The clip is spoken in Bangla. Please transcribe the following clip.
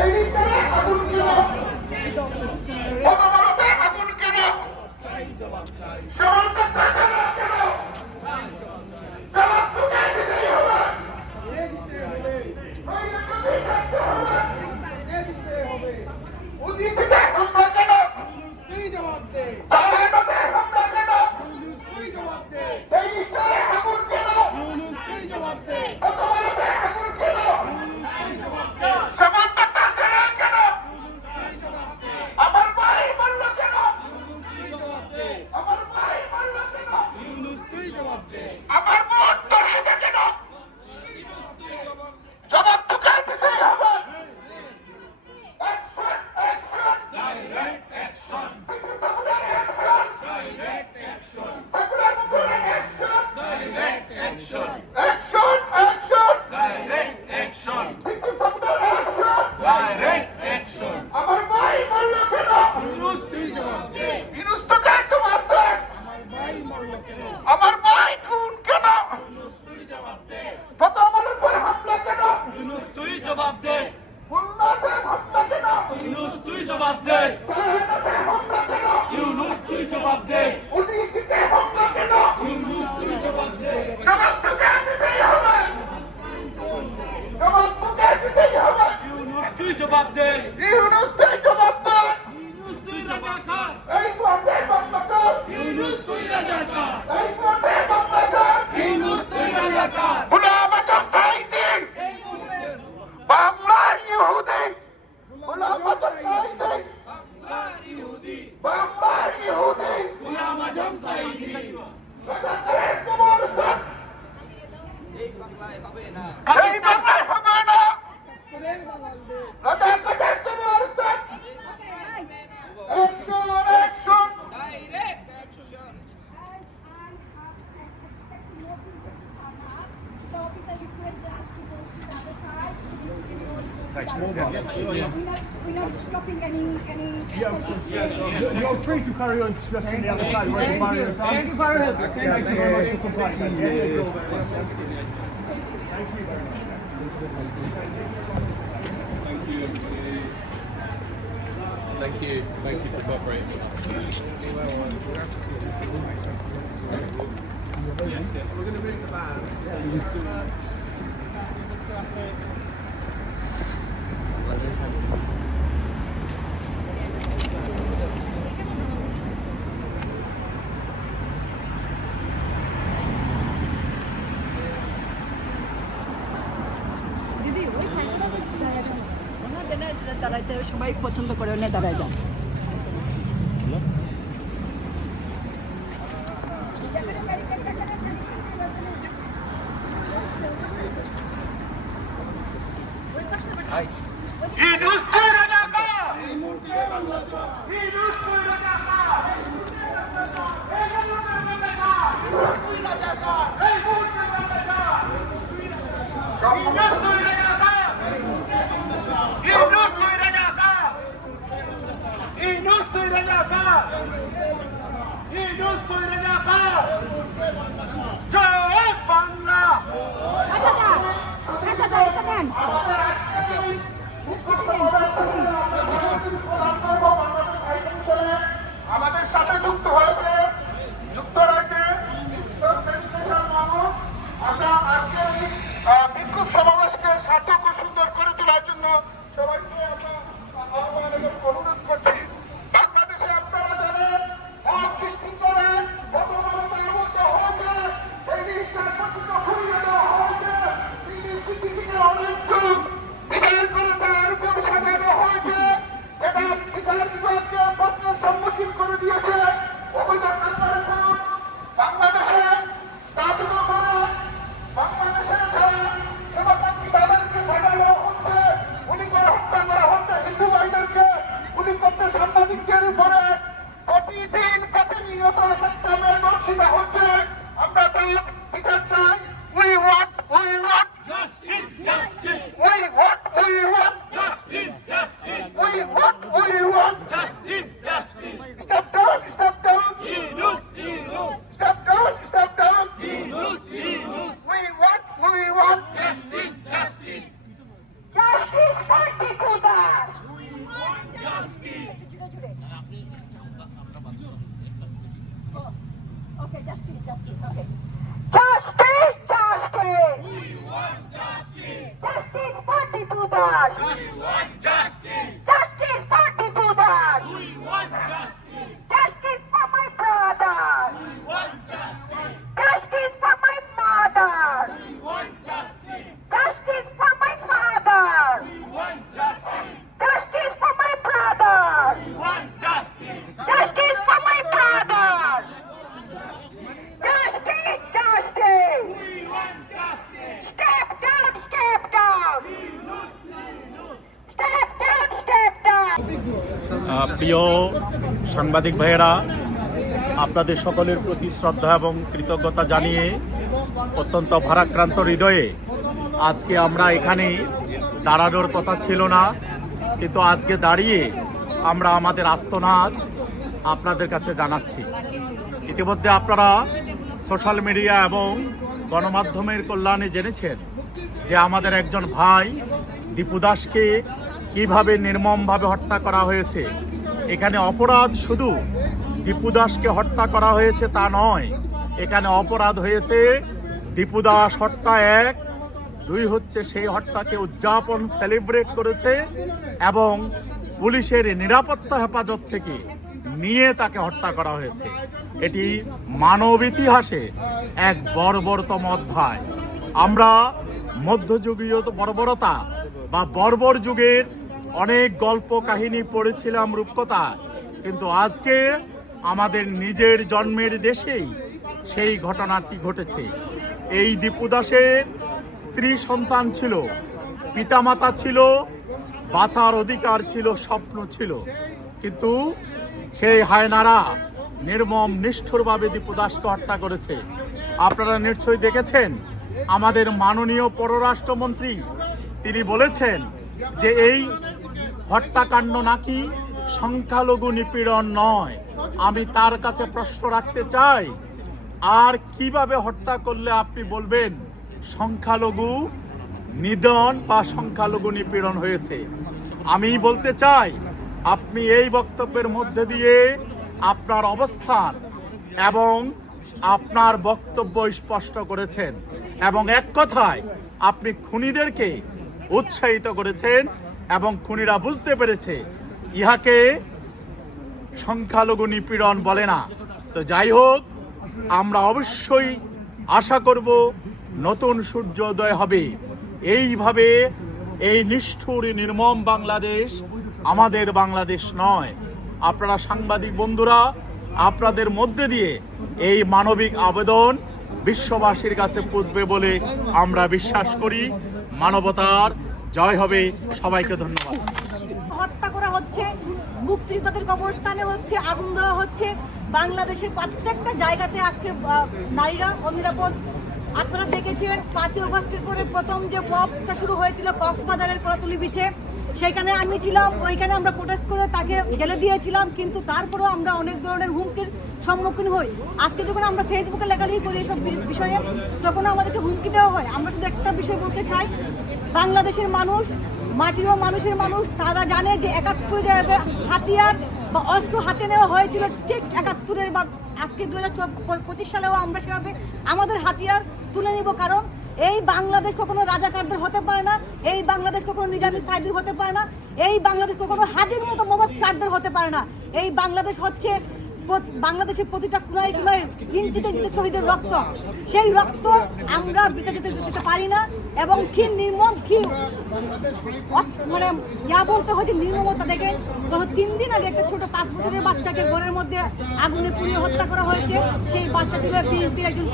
এই ইস্তারে আগুন কেন? অদালতে আগুন কেন? সমাজতন্ত্র কেন? জবাব তোকে দিতেই হবে। উদিতে হামলা কেন? চালানোতে হামলা কেন? এই ইস্তারে আগুন কেন? অদালতে আগুন কেন? সমাজতন্ত্র কেন? আমার ভাই মারল কেন? আমার ভাই মারল কেন? আমার বোন দর্শিত কেন? জবাব তোকে দিতেই হবে। Action action direct action secular movement action direct action action action direct action secular action direct action আমার ভাই মারল কেন? ইউনুস তুই জবাব দে। ইউনুস তোকে জবাব দে। আমার ভাই মারল কেন? আমার ভাই খুন কেন? ইউনুস তুই জবাব দে। প্রথমের উপর হামলা কেন? ইউনুস তুই জবাব দে। খুলনাতে হামলা কেন? ইউনুস তুই জবাব দে। চালানোতে হামলা কেন? ইউনুস তুই জবাব দে। উদিতে হামলা কেন? ইউনুস তুই জবাব দে। জবাব তোকে দিতেই হবে। জবাব তোকে দিতেই হবে। ইউনুস তুই জবাব দে। ইউনুস তুই জবাব দে। ইউনুস তুই রাজাকার। এই পথে বাংলাদেশ। ইউনুস তুই রাজাকার। এই পথে বাংলাদেশ। ইউনুস তুই রাজাকার। গোলাম আজম সাঈদী এই মুহূর্তে বাংলার ইহুদি। গোলাম আজম সাঈদী বাংলার ইহুদি বাংলার ইহুদি। গোলাম আজম সাঈদী রাজাকারের কবরস্থান এই বাংলায় হবে না। এই বাংলায় হবে না। রাজাকারের কবরস্থান। Action action direct action. The officer requested us to go to the other side. We're not stopping any. You're free to carry on just on the other side where the barriers are. Thank you very much. Thank you very much for complying. Thank you very much. Thank you for cooperating with us. We're going to move the van. দিদি ওইখানে দাঁড়াইতে সবাই পছন্দ করে ওনে দাঁড়ায় যান। ইউনুস তুই রাজাকার। ইউনুস তুই রাজাকার। ইউনুস তুই রাজাকার। ইউনুস তুই রাজাকার। এই মুহূর্তে রাজাকার। ইউনুস তুই রাজাকার। ইউনুস তুই রাজাকার। ইউনুস তুই রাজাকার। ইউনুস তুই রাজাকার। জয় বাংলা। দাদা এটা নেন। প্রিয় সাংবাদিক ভাইয়েরা, আপনাদের সকলের প্রতি শ্রদ্ধা এবং কৃতজ্ঞতা জানিয়ে অত্যন্ত ভারাক্রান্ত হৃদয়ে আজকে আমরা এখানে দাঁড়ানোর কথা ছিল না, কিন্তু আজকে দাঁড়িয়ে আমরা আমাদের আর্তনাদ আপনাদের কাছে জানাচ্ছি। ইতিমধ্যে আপনারা সোশ্যাল মিডিয়া এবং গণমাধ্যমের কল্যাণে জেনেছেন যে আমাদের একজন ভাই দীপু দাসকে কীভাবে নির্মমভাবে হত্যা করা হয়েছে। এখানে অপরাধ শুধু দীপু দাসকে হত্যা করা হয়েছে তা নয়, এখানে অপরাধ হয়েছে দীপু দাস হত্যা 1, 2 হচ্ছে সেই হত্যাকে উদযাপন সেলিব্রেট করেছে এবং পুলিশের নিরাপত্তা হেফাজত থেকে নিয়ে তাকে হত্যা করা হয়েছে। এটি মানব ইতিহাসে এক বর্বরতম অধ্যায়। আমরা মধ্যযুগীয় বর্বরতা বা বর্বর যুগের অনেক গল্প কাহিনী পড়েছিলাম রূপকথা, কিন্তু আজকে আমাদের নিজের জন্মের দেশেই সেই ঘটনাটি ঘটেছে। এই দীপু দাসের স্ত্রী সন্তান ছিল, পিতামাতা ছিল, বাঁচার অধিকার ছিল, স্বপ্ন ছিল, কিন্তু সেই হায়নারা নির্মম নিষ্ঠুরভাবে দীপু দাসকে হত্যা করেছে। আপনারা নিশ্চয়ই দেখেছেন আমাদের মাননীয় পররাষ্ট্রমন্ত্রী তিনি বলেছেন যে এই হত্যাকাণ্ড নাকি সংখ্যালঘু নিপীড়ন নয়। আমি তার কাছে প্রশ্ন রাখতে চাই, আর কিভাবে হত্যা করলে আপনি বলবেন সংখ্যালঘু নিধন বা সংখ্যালঘু নিপীড়ন হয়েছে? আমি বলতে চাই আপনি এই বক্তব্যের মধ্যে দিয়ে আপনার অবস্থান এবং আপনার বক্তব্য স্পষ্ট করেছেন এবং এক কথায় আপনি খুনিদেরকে উৎসাহিত করেছেন এবং খুনিরা বুঝতে পেরেছে ইহাকে সংখ্যালঘু নিপীড়ন বলে না। তো যাই হোক, আমরা অবশ্যই আশা করব নতুন সূর্যোদয় হবে। এইভাবে এই নিষ্ঠুর নির্মম বাংলাদেশ আমাদের বাংলাদেশ নয়। আপনারা সাংবাদিক বন্ধুরা, আপনাদের মধ্যে দিয়ে এই মানবিক আবেদন বিশ্ববাসীর কাছে পৌঁছবে বলে আমরা বিশ্বাস করি। মানবতার জয় হবে। সবাইকে ধন্যবাদ। হত্যা করা হচ্ছে, মুক্তিযোদ্ধাদের কবরস্থানে হচ্ছে, আগুন দেওয়া হচ্ছে। বাংলাদেশের প্রত্যেকটা জায়গাতে আজকে নারীরা অনিরাপদ। আপনারা দেখেছেন 5ই আগস্টের পরে প্রথম যে মবটা শুরু হয়েছিল কক্সবাজারের কলাতলি বিচে, সেখানে আমি ছিলাম। ওইখানে আমরা প্রোটেস্ট করে তাকে জেলে দিয়েছিলাম, কিন্তু তারপরেও আমরা অনেক ধরনের হুমকির সম্মুখীন হই। আজকে যখন আমরা ফেসবুকে লেখালেখি করি এসব বিষয়ে, তখন আমাদেরকে হুমকি দেওয়া হয়। আমরা শুধু একটা বিষয় বলতে চাই, বাংলাদেশের মানুষ, মাটি ও মানুষের মানুষ, তারা জানে যে 71 যাবে হাতিয়ার বা অস্ত্র হাতে নেওয়া হয়েছিল ঠিক 71-এর বা আজকে 2025 সালেও আমরা সেভাবে আমাদের হাতিয়ার তুলে নিব। কারণ এই বাংলাদেশ কখনো রাজাকারদের হতে পারে না, এই বাংলাদেশ কখনো নিজামী সাইদির হতে পারে না, এই বাংলাদেশ কখনো হাদির মতো মোবাস্টারদের হতে পারে না। এই বাংলাদেশ হচ্ছে বাংলাদেশের প্রতিটা কোনায় কোনায় ইঞ্চিতে ইঞ্চিতে শহীদের রক্ত। সেই রক্ত আমরা বিতে দিতে পারি না এবং কি নির্মম কি মানে বলতে হচ্ছে নির্মমতা। দেখেন, গত 3 দিন আগে একটা ছোট 5 বছরের বাচ্চাকে ঘরের মধ্যে আগুনে পুড়িয়ে হত্যা করা হয়েছে। সেই বাচ্চা ছিল বিএনপির একজন